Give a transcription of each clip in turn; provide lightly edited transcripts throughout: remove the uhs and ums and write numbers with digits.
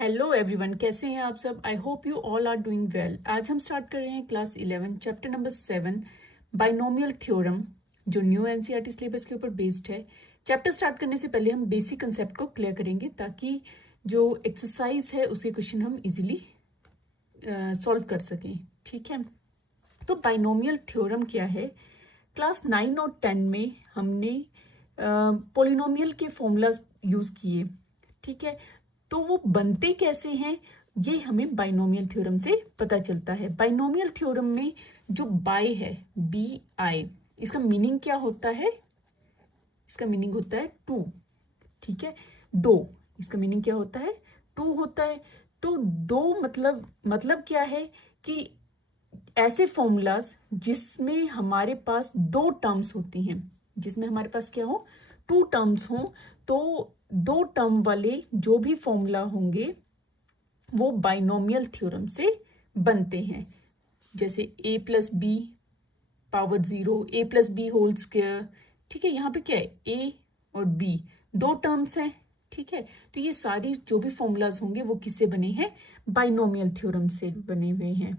Hello everyone, कैसे हैं आप सब। I hope you all are doing well. आज हम स्टार्ट कर रहे हैं class 11 chapter number 7 binomial theorem, जो न्यू एनसीईआरटी सिलेबस के ऊपर बेस्ड है। चैप्टर स्टार्ट करने से पहले हम बेसिक कंसेप्ट को क्लियर करेंगे ताकि जो एक्सरसाइज है उसके क्वेश्चन हम इजीली सॉल्व कर सकें। ठीक है, तो बाइनोमियल थ्योरम क्या है। क्लास 9 और 10 में हमने पोलिनोमियल के फॉर्मूलाज यूज किए। ठीक है, तो वो बनते कैसे हैं ये हमें बाइनोमियल थ्योरम से पता चलता है। बाइनोमियल थ्योरम में जो बाय है, बी आई, इसका मीनिंग क्या होता है। इसका मीनिंग होता है टू। ठीक है, दो, इसका मीनिंग क्या होता है, टू होता है। तो दो मतलब क्या है कि ऐसे फॉर्मूलाज जिसमें हमारे पास दो टर्म्स होती हैं, जिसमें हमारे पास क्या हो, टू टर्म्स हो, तो दो टर्म वाले जो भी फॉर्मूला होंगे वो बाइनोमियल थ्योरम से बनते हैं। जैसे a plus b power 0, a plus b whole square. ठीक है, यहाँ पे क्या है, a और b दो टर्म्स हैं। ठीक है, तो ये सारी जो भी फॉर्मूलाज होंगे वो किससे बने हैं, बाइनोमियल थ्योरम से बने हुए हैं।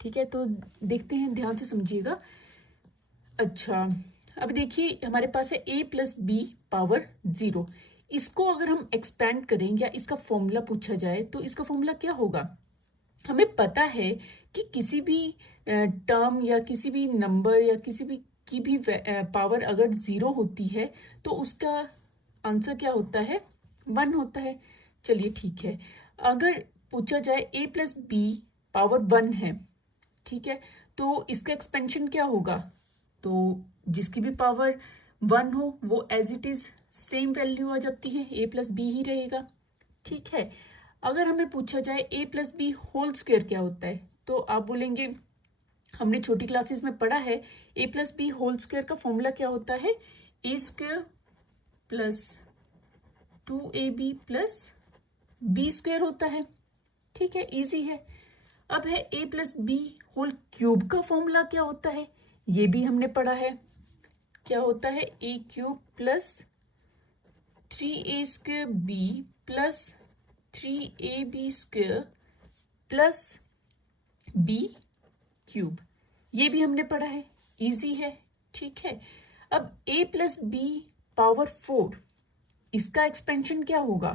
ठीक है, तो देखते हैं, ध्यान से समझिएगा। अच्छा, अब देखिए हमारे पास है a प्लस बी पावर 0। इसको अगर हम एक्सपेंड करें या इसका फॉर्मूला पूछा जाए तो इसका फॉर्मूला क्या होगा। हमें पता है कि किसी भी टर्म या किसी भी नंबर या किसी भी की भी पावर अगर 0 होती है तो उसका आंसर क्या होता है, 1 होता है। चलिए ठीक है, अगर पूछा जाए a प्लस बी पावर 1 है, ठीक है, तो इसका एक्सपेंशन क्या होगा। तो जिसकी भी पावर 1 हो वो as it is same value आ जाती है, a प्लस बी ही रहेगा। ठीक है, अगर हमें पूछा जाए a plus b whole square क्या होता है, तो आप बोलेंगे हमने छोटी क्लासेस में पढ़ा है a plus b whole square का फॉर्मूला क्या होता है, a square plus 2ab plus b square होता है। ठीक है, इजी है। अब है a plus b whole cube का फॉर्मूला क्या होता है, ये भी हमने पढ़ा है। क्या होता है, a cube plus 3a square b plus 3ab square plus b cube, ये भी हमने पढ़ा है, इजी है। ठीक है, अब a प्लस बी पावर 4, इसका एक्सपेंशन क्या होगा।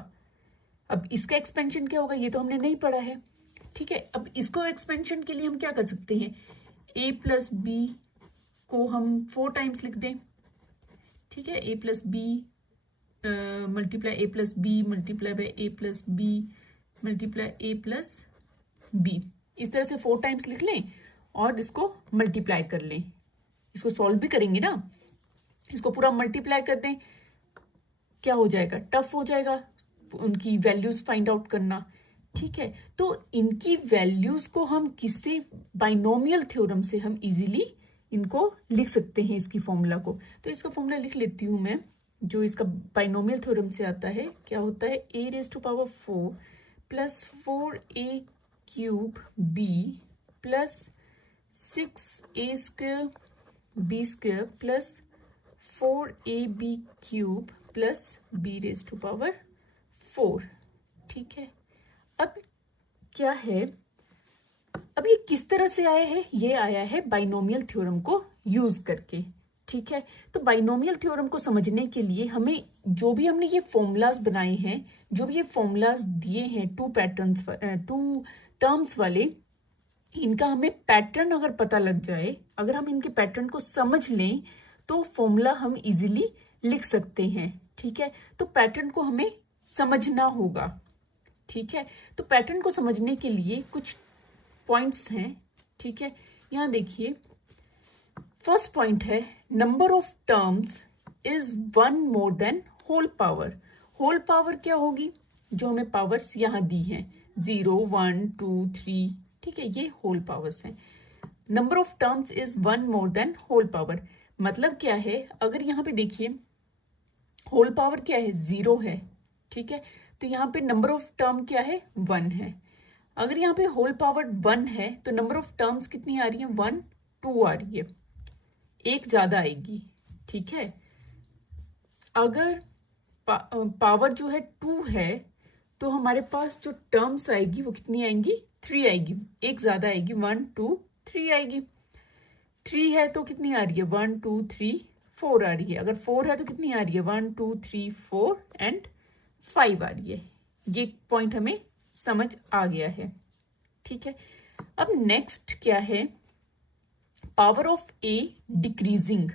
अब इसका एक्सपेंशन क्या होगा ये तो हमने नहीं पढ़ा है। ठीक है, अब इसको एक्सपेंशन के लिए हम क्या कर सकते हैं, a प्लस बी को हम 4 टाइम्स लिख दें। ठीक है, a plus b multiply a plus b multiply by a plus b multiply a plus b, इस तरह से 4 टाइम्स लिख लें और इसको मल्टीप्लाई कर लें। इसको सॉल्व भी करेंगे ना, इसको पूरा मल्टीप्लाई कर दें, क्या हो जाएगा, टफ हो जाएगा उनकी वैल्यूज फाइंड आउट करना। ठीक है, तो इनकी वैल्यूज को हम किससे, बाइनोमियल थ्योरम से हम इजीली इनको लिख सकते हैं, इसकी फॉर्मूला को। तो इसका फॉर्मूला लिख लेती हूं मैं, जो इसका बाइनोमियल थ्योरम से आता है। क्या होता है, a raise to power 4 plus 4a cube b plus 6a square b square plus 4ab cube plus b raise to power 4। ठीक है, अब क्या है, अब ये किस तरह से आया है, ये आया है बाइनोमियल थ्योरम को यूज करके। ठीक है, तो बाइनोमियल थ्योरम को समझने के लिए हमें जो भी हमने ये फॉर्मूलाज बनाए हैं, जो भी ये फॉर्मूलाज दिए हैं टू टर्म्स वाले, इनका हमें पैटर्न अगर पता लग जाए, अगर हम इनके पैटर्न को समझ लें तो फॉर्मूला हम इजीली लिख सकते हैं। ठीक है, तो पैटर्न को हमें समझना होगा। ठीक है, तो पैटर्न को समझने के लिए कुछ पॉइंट्स हैं। ठीक है, यहां देखिए, फर्स्ट पॉइंट है number of terms is 1 more than whole power. Whole power क्या होगी, जो हमें पावर्स यहां दी हैं 0 1 2 3। ठीक है, ये होल पावर्स हैं। Number of terms is 1 more than whole power, मतलब क्या है, अगर यहाँ पे देखिए होल पावर क्या है, 0 है। ठीक है, तो यहाँ पे नंबर ऑफ टर्म क्या है, 1 है। अगर यहाँ पे होल पावर 1 है तो नंबर ऑफ टर्म्स कितनी आ रही है, 1 2 आ रही है, एक ज्यादा आएगी। ठीक है, अगर पावर जो है 2 है तो हमारे पास जो टर्म्स आएगी वो कितनी आएंगी, 3 आएगी, एक ज्यादा आएगी, 1 2 3 आएगी। 3 है तो कितनी आ रही है, 1 2 3 4 आ रही है। अगर 4 है तो कितनी आ रही है, 1 2 3 4 एंड 5 आ रही है। ये पॉइंट हमें समझ आ गया है, ठीक है। अब नेक्स्ट क्या है, पावर ऑफ ए डिक्रीजिंग,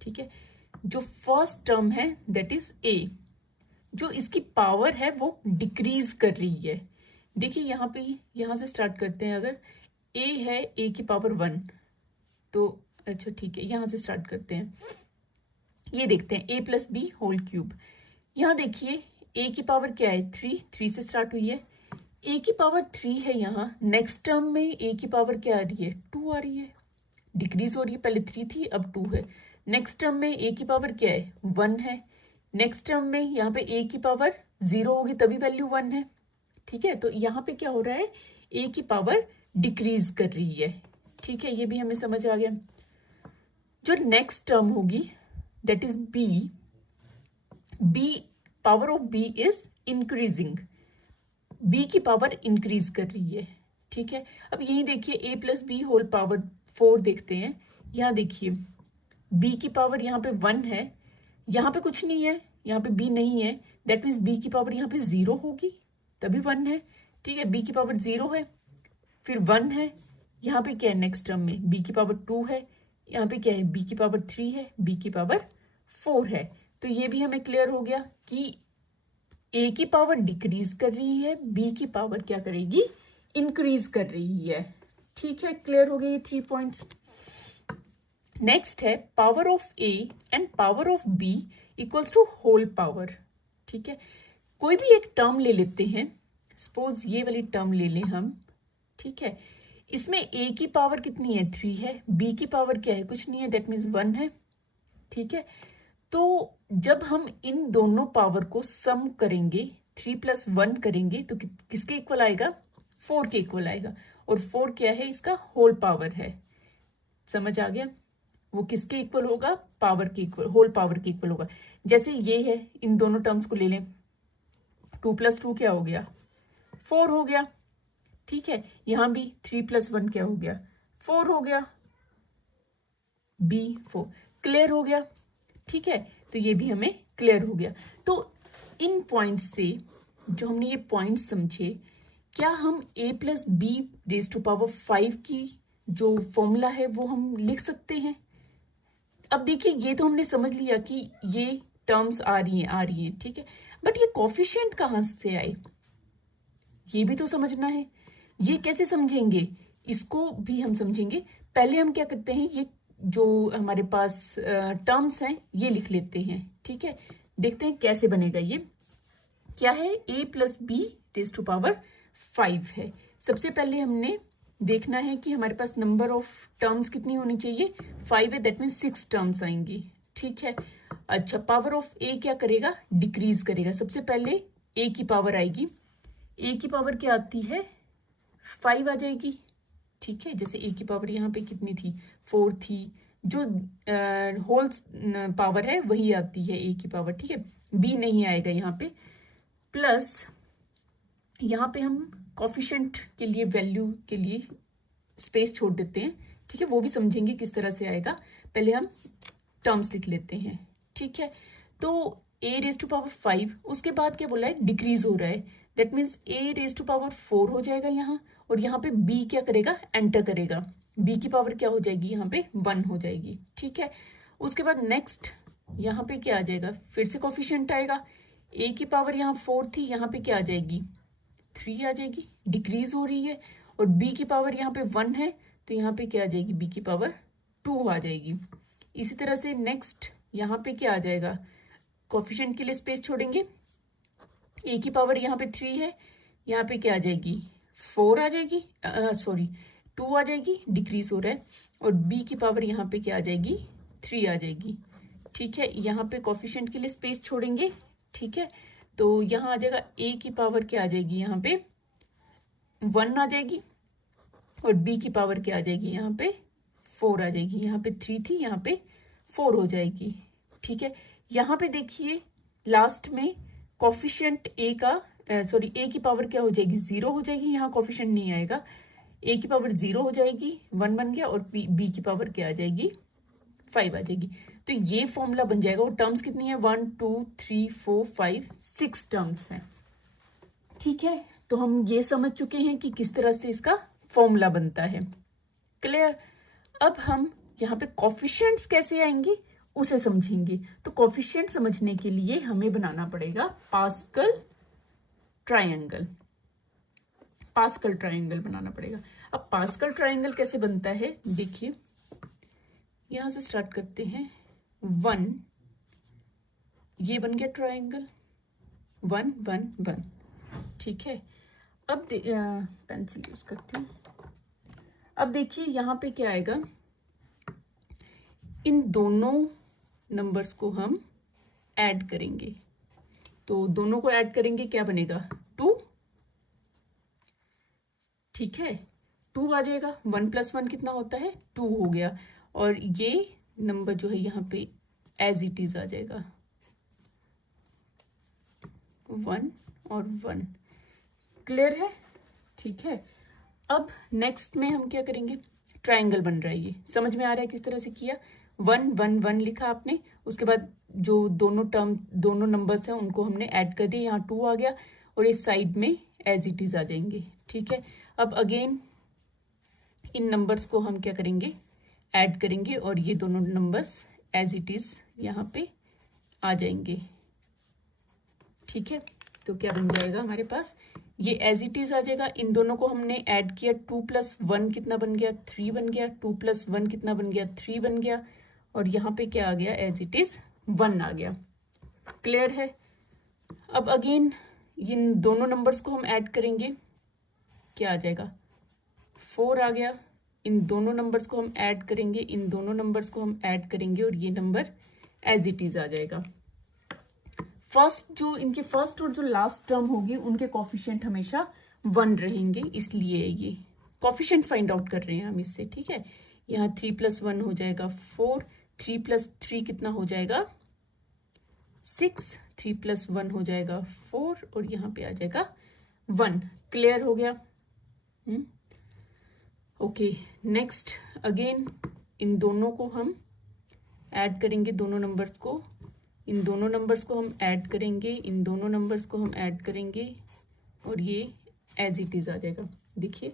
ठीक है। जो फर्स्ट टर्म है दैट इज ए, जो इसकी पावर है वो डिक्रीज कर रही है। देखिए यहाँ पे, यहां से स्टार्ट करते हैं। अगर ए है ए की पावर 1, तो अच्छा ठीक है, यहां से स्टार्ट करते हैं। ये देखते हैं ए प्लस बी होल क्यूब। यहाँ देखिए ए की पावर क्या है, 3 से स्टार्ट हुई है। ए की पावर 3 है यहाँ। नेक्स्ट टर्म में ए की पावर क्या आ रही है, 2 आ रही है, डिक्रीज हो रही है। पहले 3 थी, अब 2 है। नेक्स्ट टर्म में ए की पावर क्या है, 1 है। नेक्स्ट टर्म में यहाँ पे ए की पावर 0 होगी तभी वैल्यू 1 है, ठीक है। तो यहाँ पे क्या हो रहा है, ए की पावर डिक्रीज कर रही है, ठीक है। ये भी हमें समझ आ गया। जो नेक्स्ट टर्म होगी that is b, b power of b is increasing, b की पावर इंक्रीज कर रही है, ठीक है। अब यही देखिए a plus b whole power 4 देखते हैं। यहाँ देखिए बी की पावर यहाँ पे 1 है, यहाँ पे कुछ नहीं है, यहाँ पे बी नहीं है, दैट मीन्स बी की पावर यहाँ पे 0 होगी तभी 1 है, ठीक है। बी की पावर 0 है, फिर 1 है। यहाँ पे क्या है, नेक्स्ट टर्म में बी की पावर 2 है, यहाँ पे क्या है, बी की पावर 3 है, बी की पावर 4 है। तो ये भी हमें क्लियर हो गया कि ए की पावर डिक्रीज कर रही है, बी की पावर क्या करेगी, इंक्रीज कर रही है, ठीक है। क्लियर हो गए ये 3 पॉइंट्स। नेक्स्ट है power of a and power of b equals to whole power, ठीक है। कोई भी एक टर्म ले लेते हैं, सपोज ये वाली टर्म ले लें हम, ठीक है। इसमें ए की पावर कितनी है, 3 है, बी की पावर क्या है, कुछ नहीं है, दैट मीन्स 1 है, ठीक है। तो जब हम इन दोनों पावर को सम करेंगे, 3 + 1 करेंगे, तो किसके इक्वल आएगा, 4 के इक्वल आएगा। और 4 क्या है, इसका होल पावर है, समझ आ गया। वो किसके इक्वल होगा, पावर के इक्वल, होल पावर के इक्वल होगा। जैसे ये है, इन दोनों टर्म्स को ले लें, 2 + 2 क्या हो गया, 4 हो गया, ठीक है। यहां भी 3 + 1 क्या हो गया, 4 हो गया, बी 4, क्लियर हो गया, ठीक है। तो ये भी हमें क्लियर हो गया। तो इन पॉइंट से जो हमने ये पॉइंट समझे, क्या हम a + b⁵ की जो फॉर्मूला है वो हम लिख सकते हैं। अब देखिए ये तो हमने समझ लिया कि ये टर्म्स आ रही हैं, ठीक है। बट ये कोफिशिएंट कहाँ से आए, ये भी तो समझना है। ये कैसे समझेंगे, इसको भी हम समझेंगे। पहले हम क्या करते हैं, ये जो हमारे पास टर्म्स हैं ये लिख लेते हैं, ठीक है। देखते हैं कैसे बनेगा। ये क्या है, a + b⁵ है। सबसे पहले हमने देखना है कि हमारे पास नंबर ऑफ टर्म्स कितनी होनी चाहिए, 5 है, दैट मीन्स 6 टर्म्स आएंगी, ठीक है। अच्छा, पावर ऑफ a क्या करेगा, डिक्रीज करेगा। सबसे पहले a की पावर आएगी, a की पावर क्या आती है, 5 आ जाएगी, ठीक है। जैसे a की पावर यहाँ पे कितनी थी, 4 थी, जो होल पावर है वही आती है a की पावर, ठीक है। b नहीं आएगा यहाँ पे। प्लस यहाँ पे हम कोफिशिएंट के लिए, वैल्यू के लिए स्पेस छोड़ देते हैं, ठीक है। वो भी समझेंगे किस तरह से आएगा। पहले हम टर्म्स लिख लेते हैं, ठीक है। तो a⁵, उसके बाद क्या बोला है, डिक्रीज हो रहा है, दैट मीन्स a⁴ हो जाएगा यहाँ। और यहाँ पे b क्या करेगा, एंटर करेगा, b की पावर क्या हो जाएगी, यहाँ पे 1 हो जाएगी, ठीक है। उसके बाद नेक्स्ट यहाँ पे क्या आ जाएगा, फिर से कोफिशिएंट आएगा। a की पावर यहाँ 4 थी, यहाँ पे क्या आ जाएगी, 3 आ जाएगी, डिक्रीज हो रही है। और b की पावर यहाँ पे 1 है, तो यहाँ पे क्या आ जाएगी, b की पावर 2 आ जाएगी। इसी तरह से नेक्स्ट यहाँ पे क्या आ जाएगा, कोफिशिएंट के लिए स्पेस छोड़ेंगे, a की पावर यहाँ पे 3 है, यहाँ पे क्या आ जाएगी, 4 आ जाएगी, सॉरी 2 आ जाएगी, डिक्रीज हो रहा है। और b की पावर यहाँ पे क्या आ जाएगी, 3 आ जाएगी, ठीक है। यहाँ पे कोफिशिएंट के लिए स्पेस छोड़ेंगे, ठीक है। तो यहाँ आ जाएगा a की पावर क्या आ जाएगी, यहाँ पे 1 आ जाएगी। और b की पावर क्या आ जाएगी, यहाँ पे 4 आ जाएगी। यहाँ पे 3 थी, यहाँ पे 4 हो जाएगी, ठीक है। यहाँ पे देखिए लास्ट में कोफिशिएंट a का सॉरी ए की पावर क्या हो जाएगी, 0 हो जाएगी, यहाँ कोफिशिएंट नहीं आएगा, ए की पावर 0 हो जाएगी, 1 बन गया, और बी की पावर क्या आ जाएगी, 5 आ जाएगी। तो ये फॉर्मूला बन जाएगा। और टर्म्स कितनी है, 1 2 3 4 5 6 टर्म्स हैं। ठीक है, तो हम ये समझ चुके हैं कि किस तरह से इसका फॉर्मूला बनता है। क्लियर। अब हम यहाँ पे कोफिशिएंट्स कैसे आएंगे उसे समझेंगे। तो कोफिशिएंट समझने के लिए हमें बनाना पड़ेगा पास्कल ट्रायंगल। पास्कल ट्रायंगल बनाना पड़ेगा। अब पास्कल ट्रायंगल कैसे बनता है, देखिए यहां से स्टार्ट करते हैं। 1, ये बन गया ट्रायंगल, 1 1 1। ठीक है, अब पेंसिल यूज करते हैं। अब देखिए यहां पे क्या आएगा, इन दोनों नंबर्स को हम ऐड करेंगे। तो दोनों को ऐड करेंगे, क्या बनेगा, 2। ठीक है, 2 आ जाएगा। 1 + 1 कितना होता है, 2 हो गया। और ये नंबर जो है यहाँ पे एज इट इज आ जाएगा, 1 और 1। क्लियर है। ठीक है, अब नेक्स्ट में हम क्या करेंगे, ट्रायंगल बन रहा है, ये समझ में आ रहा है किस तरह से किया। 1 1 1 लिखा आपने, उसके बाद जो दोनों नंबर्स हैं उनको हमने ऐड कर दिया, यहाँ 2 आ गया, और इस साइड में एज इट इज आ जाएंगे। ठीक है, अब अगेन इन नंबर्स को हम क्या करेंगे, ऐड करेंगे, और ये दोनों नंबर्स एज इट इज यहाँ पे आ जाएंगे। ठीक है, तो क्या बन जाएगा हमारे पास, ये एज इट इज आ जाएगा। इन दोनों को हमने ऐड किया, 2 + 1 कितना बन गया, 3 बन गया। 2 + 1 कितना बन गया, 3 बन गया। और यहाँ पे क्या आ गया, एज इट इज 1 आ गया। क्लियर है। अब अगेन इन दोनों नंबर्स को हम ऐड करेंगे, क्या आ जाएगा, 4 आ गया। इन दोनों नंबर्स को हम ऐड करेंगे, इन दोनों नंबर्स को हम ऐड करेंगे, और ये नंबर एज इट इज आ जाएगा। इनके फर्स्ट और जो लास्ट टर्म होगी उनके कोफिशिएंट हमेशा 1 रहेंगे, इसलिए ये कोफिशिएंट फाइंड आउट कर रहे हैं हम इससे। ठीक है, यहाँ 3 + 1 हो जाएगा 4, 3 + 3 कितना हो जाएगा, 6, 3 + 1 हो जाएगा 4, और यहाँ पे आ जाएगा 1। क्लियर हो गया। ओके, नेक्स्ट अगेन इन दोनों को हम ऐड करेंगे, दोनों नंबर्स को, इन दोनों नंबर्स को हम ऐड करेंगे, इन दोनों नंबर्स को हम ऐड करेंगे, और ये एज इट इज आ जाएगा। देखिए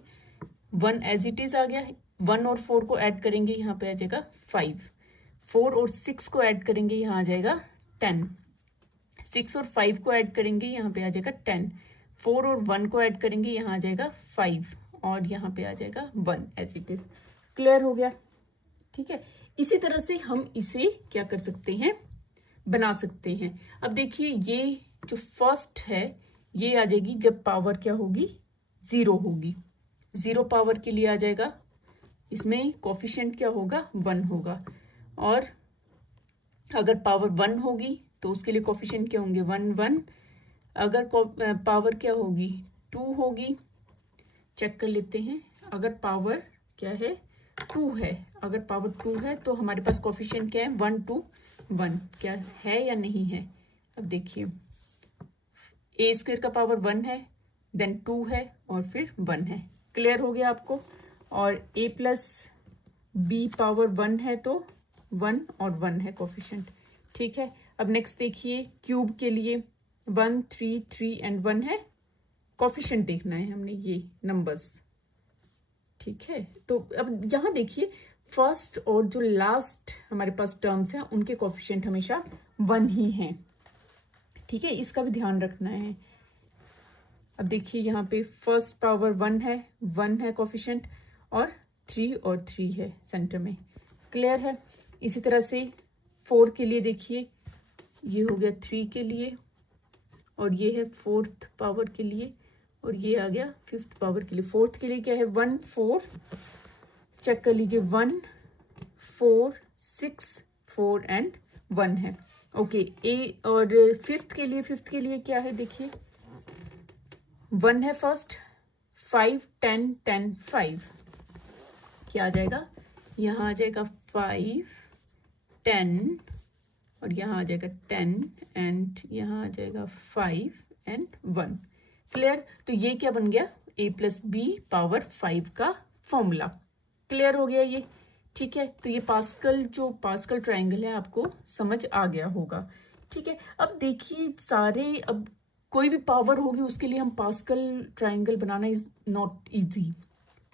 1 एज इट इज आ गया, 1 और 4 को ऐड करेंगे, यहाँ पे आ जाएगा 5। 4 और 6 को ऐड करेंगे, यहाँ आ जाएगा 10। 6 और 5 को ऐड करेंगे, यहाँ पे आ जाएगा 10। 4 और 1 को ऐड करेंगे, यहाँ आ जाएगा 5, और यहाँ पे आ जाएगा 1 एज इट इज। क्लियर हो गया। ठीक है, इसी तरह से हम इसे क्या कर सकते हैं, बना सकते हैं। अब देखिए ये जो फर्स्ट है ये आ जाएगी जब पावर क्या होगी, 0 होगी। 0 पावर के लिए आ जाएगा, इसमें कोफिशिएंट क्या होगा, 1 होगा। और अगर पावर 1 होगी तो उसके लिए कोफिशिएंट क्या होंगे, 1 1। अगर पावर क्या होगी, 2 होगी, चेक कर लेते हैं। अगर पावर क्या है, 2 है, अगर पावर 2 है तो हमारे पास कोफिशिएंट क्या है, 1 2 1, क्या है या नहीं है। अब देखिए a² का पावर 1 है, देन 2 है, और फिर 1 है। क्लियर हो गया आपको। और a + b पावर 1 है तो 1 और 1 है कोफिशिएंट। ठीक है, अब नेक्स्ट देखिए क्यूब के लिए 1 3 3 एंड 1 है, कोफिशिएंट देखना है हमने ये नंबर्स। ठीक है, तो अब यहाँ देखिए फर्स्ट और जो लास्ट हमारे पास टर्म्स हैं उनके कोफिशिएंट हमेशा 1 ही हैं। ठीक है, इसका भी ध्यान रखना है। अब देखिए यहाँ पे फर्स्ट पावर 1 है कोफिशिएंट, और 3 और 3 है सेंटर में। क्लियर है। इसी तरह से 4 के लिए देखिए, ये हो गया 3 के लिए, और ये है 4th पावर के लिए, और ये आ गया 5th पावर के लिए। 4th के लिए क्या है, 1 4, चेक कर लीजिए, 1 4 6 4 एंड 1 है। ओके, ए और 5th के लिए क्या है, देखिए 1 है फर्स्ट, 5 10 10 5, क्या आ जाएगा, यहाँ आ जाएगा 5 10, और यहाँ आ जाएगा 10, एंड यहाँ आ जाएगा 5 एंड 1। क्लियर? तो ये क्या बन गया, a प्लस बी पावर 5 का फॉर्मूला। क्लियर हो गया ये? ठीक है, तो ये पास्कल, जो पास्कल ट्रायंगल है आपको समझ आ गया होगा। ठीक है, अब देखिए सारे, अब कोई भी पावर होगी उसके लिए हम pascal triangle banana is not easy.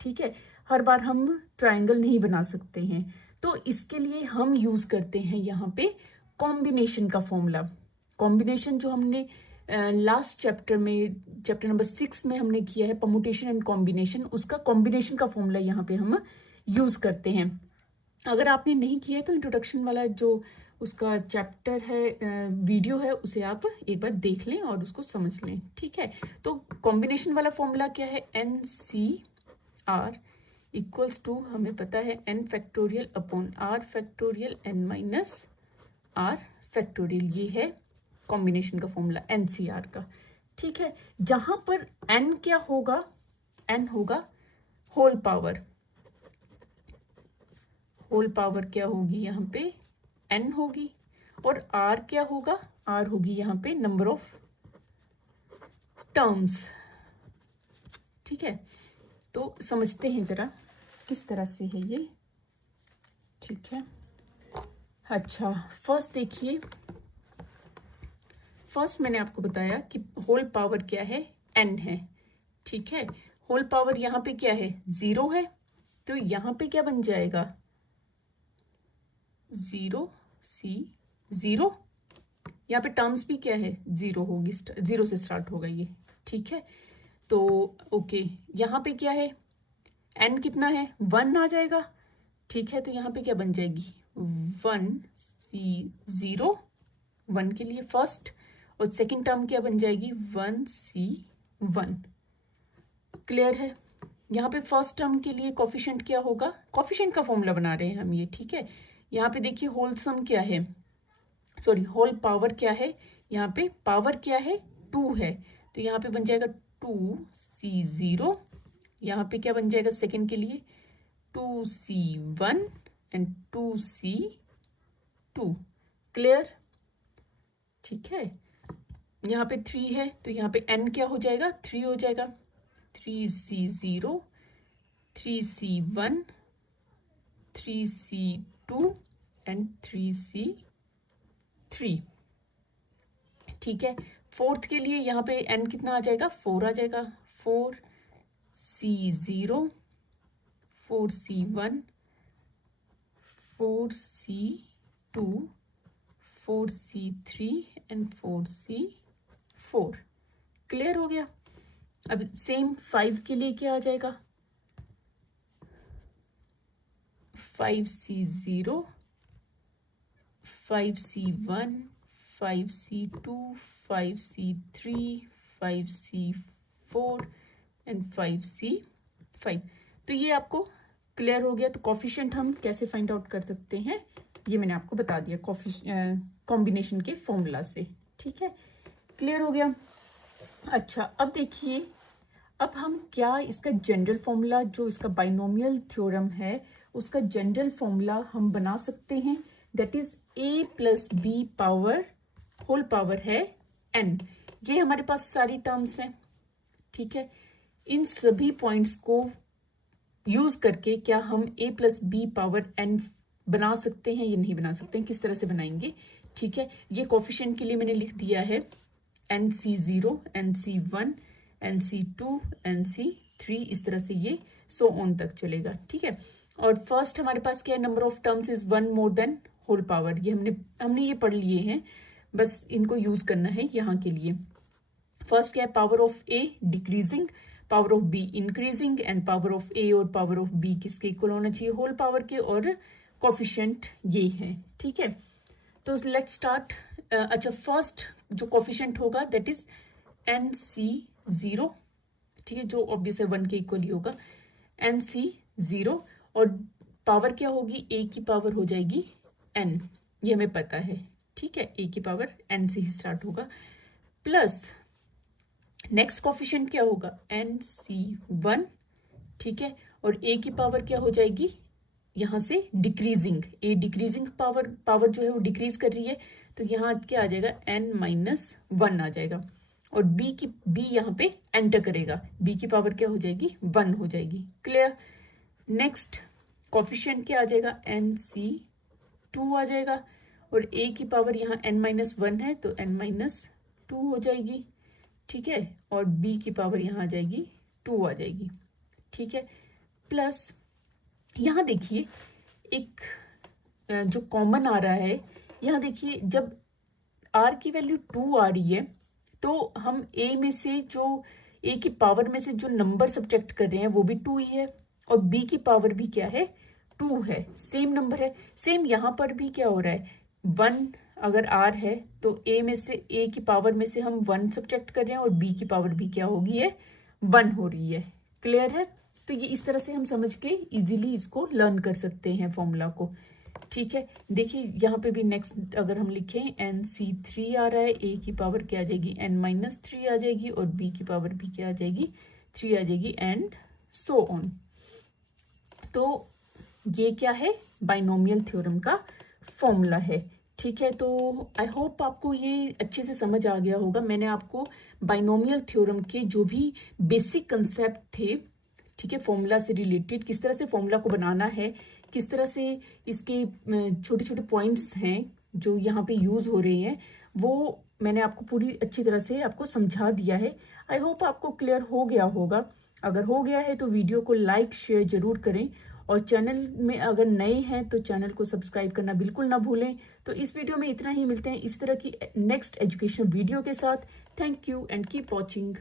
ठीक है, हर बार हम ट्रायंगल नहीं बना सकते हैं, तो इसके लिए हम यूज करते हैं यहाँ पे कॉम्बिनेशन का फॉर्मूला। कॉम्बिनेशन जो हमने लास्ट चैप्टर में, चैप्टर नंबर 6 में हमने किया है, परमुटेशन एंड कॉम्बिनेशन, उसका कॉम्बिनेशन का फॉर्मूला यहाँ पे हम यूज करते हैं। अगर आपने नहीं किया है तो इंट्रोडक्शन वाला जो उसका चैप्टर है, वीडियो है, उसे आप एक बार देख लें और उसको समझ लें। ठीक है, तो कॉम्बिनेशन वाला फॉर्मूला क्या है, NCR इक्वल्स टू, हमें पता है n factorial upon r factorial n minus r factorial, ये है कॉम्बिनेशन का फॉर्मूला NCR का। ठीक है, जहां पर n क्या होगा, n होगा होल पावर। होल पावर क्या होगी यहाँ पे, n होगी, और r क्या होगा, r होगी यहाँ पे नंबर ऑफ टर्म्स। ठीक है, तो समझते हैं जरा किस तरह से है ये। ठीक है, अच्छा फर्स्ट देखिए, फर्स्ट मैंने आपको बताया कि होल पावर क्या है, n है। ठीक है, होल पावर यहाँ पे क्या है, 0 है, तो यहाँ पे क्या बन जाएगा, 0 यहाँ पे टर्म्स भी क्या है, 0 होगी, 0 से स्टार्ट होगा ये। ठीक है, तो ओके, यहाँ पे क्या है, n कितना है, 1 आ जाएगा। ठीक है, तो यहाँ पे क्या बन जाएगी, 1C0, 1 के लिए फर्स्ट, और सेकंड टर्म क्या बन जाएगी, 1C1। क्लियर है? यहाँ पे फर्स्ट टर्म के लिए कोफिशिएंट क्या होगा, कोफिशिएंट का फॉर्मूला बना रहे हैं हम ये। ठीक है, यहाँ पे देखिए होल सम क्या है, सॉरी होल पावर क्या है, यहाँ पे पावर क्या है, 2 है, तो यहाँ पे बन जाएगा 2C0। यहाँ पे क्या बन जाएगा सेकंड के लिए, 2C1 एंड 2C2। क्लियर? ठीक है, यहाँ पे 3 है, तो यहाँ पे n क्या हो जाएगा, 3 हो जाएगा, 3C0, 3C1, 3C2 and 3C3। ठीक है, फोर्थ के लिए यहाँ पे n कितना आ जाएगा, 4 आ जाएगा, 4C0, 4C1, 4C2, 4C3 and 4C4। Clear हो गया? अब सेम 5 के लिए क्या आ जाएगा, 5C0, 5C1, 5C2, 5C3, 5C4 and 5C5। तो ये आपको क्लियर हो गया। तो कॉफिशिएंट हम कैसे फाइंड आउट कर सकते हैं, ये मैंने आपको बता दिया कॉम्बिनेशन के फॉर्मूला से। ठीक है, क्लियर हो गया। अच्छा, अब देखिए, अब हम क्या इसका जनरल फॉर्मूला, जो इसका बाइनोमियल थ्योरम है, उसका जनरल फॉर्मूला हम बना सकते हैं। That is a plus b power whole power है n। ये हमारे पास सारी टर्म्स हैं। ठीक है, इन सभी पॉइंट्स को यूज करके क्या हम a plus b power n बना सकते हैं या नहीं बना सकते हैं, किस तरह से बनाएंगे। ठीक है, ये कोफिशिएंट के लिए मैंने लिख दिया है NC0, NC1, NC2, NC3, इस तरह से ये सो ऑन तक चलेगा। ठीक है, और फर्स्ट हमारे पास क्या है, number of terms is 1 more than whole power. ये हमने ये पढ़ लिए हैं, बस इनको यूज करना है यहाँ के लिए। फर्स्ट क्या है, power of a decreasing, power of b increasing, and power of a और पावर ऑफ b किसके इक्वल होना चाहिए, होल पावर के, और कोफिशिएंट ये है। ठीक है, तो लेट्स स्टार्ट। अच्छा, फर्स्ट जो कोफिशिएंट होगा दैट इज NC0। ठीक है, जो ऑब्वियस है 1 के इक्वल ही होगा, NC0, और पावर क्या होगी, a की पावर हो जाएगी n, ये हमें पता है। ठीक है, a की पावर n से ही स्टार्ट होगा, प्लस नेक्स्ट कोफिशिएंट क्या होगा, NC1। ठीक है, और a की पावर क्या हो जाएगी, यहाँ से डिक्रीजिंग, a डिक्रीजिंग पावर जो है वो डिक्रीज कर रही है, तो यहाँ क्या आ जाएगा, n-1 आ जाएगा, और बी यहाँ पे एंटर करेगा, बी की पावर क्या हो जाएगी 1 हो जाएगी। क्लियर। नेक्स्ट कोफिशिएंट क्या आ जाएगा NC2 आ जाएगा और a की पावर यहाँ n-1 है तो n-2 हो जाएगी। ठीक है, और b की पावर यहाँ आ जाएगी 2 आ जाएगी। ठीक है, प्लस यहाँ देखिए एक जो कॉमन आ रहा है, यहाँ देखिए जब r की वैल्यू 2 आ रही है तो हम a में से जो a की पावर में से जो नंबर सब्ट्रैक्ट कर रहे हैं वो भी 2 ही है और b की पावर भी क्या है 2 है, सेम नंबर है। सेम यहाँ पर भी क्या हो रहा है 1 अगर r है तो a में से a की पावर में से हम 1 सब्ट्रैक्ट कर रहे हैं और b की पावर भी क्या होगी है 1 हो रही है। क्लियर है। तो ये इस तरह से हम समझ के इजीली इसको लर्न कर सकते हैं फॉर्मूला को। ठीक है, देखिए यहाँ पे भी नेक्स्ट अगर हम लिखें NC3 आ रहा है, a की पावर क्या आ जाएगी n-3 आ जाएगी और b की पावर भी क्या आ जाएगी 3 आ जाएगी एंड सो ऑन। तो ये क्या है बाइनोमियल थ्योरम का फॉर्मूला है। ठीक है, तो आई होप आपको ये अच्छे से समझ आ गया होगा। मैंने आपको बाइनोमियल थ्योरम के जो भी बेसिक कंसेप्ट थे, ठीक है, फॉर्मूला से रिलेटेड किस तरह से फॉर्मूला को बनाना है, किस तरह से इसके छोटे छोटे पॉइंट्स हैं जो यहाँ पे यूज हो रहे हैं, वो मैंने आपको पूरी अच्छी तरह से आपको समझा दिया है। आई होप आपको क्लियर हो गया होगा। अगर हो गया है तो वीडियो को लाइक शेयर जरूर करें और चैनल में अगर नए हैं तो चैनल को सब्सक्राइब करना बिल्कुल ना भूलें। तो इस वीडियो में इतना ही, मिलते हैं इस तरह की नेक्स्ट एजुकेशनल वीडियो के साथ। Thank you and keep watching.